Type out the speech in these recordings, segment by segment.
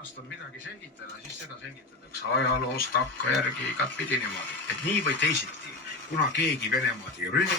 pärast on midagi selgitada, siis seda selgitatakse ajaloost takkajärgi igatpidi niimoodi. Et nii või teisiti, kuna keegi Venemaad ei ründa,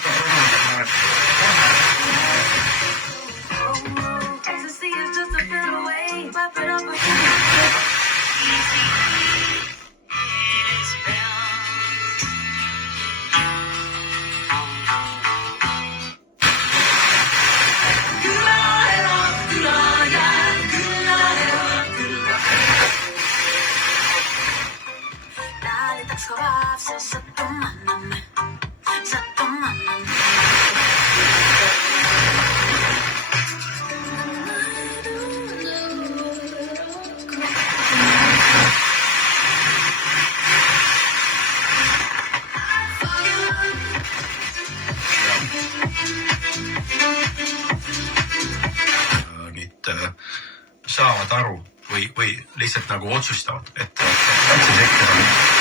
saavad aru või lihtsalt nagu otsustavad, et kaitsesektor on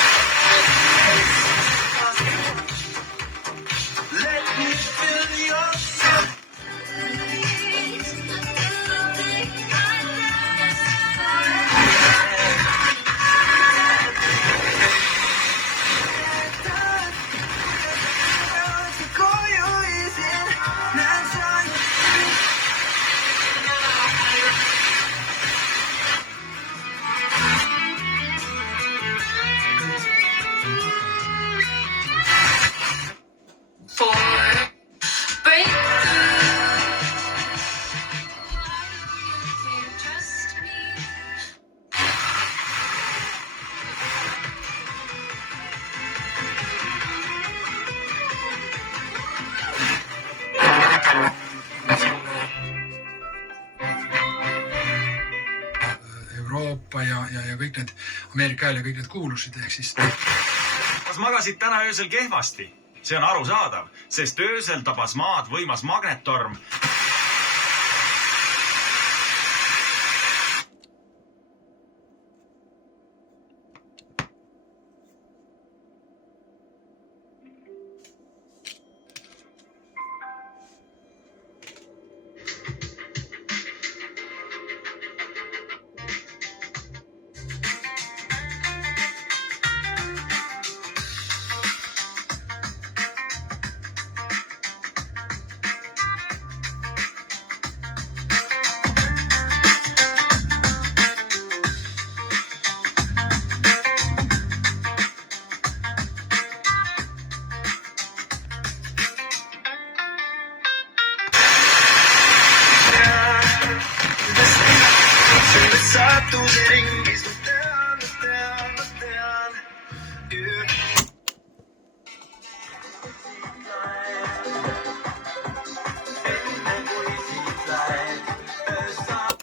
Euroopa ja kõik need Ameerika ajal ja kõik need kuulusid ehk siis. Kas magasid täna öösel kehvasti? See on arusaadav, sest öösel tabas maad võimas magnettorm. Sattusin ringis, ma tean. Enne kui siit lähed, öös saab.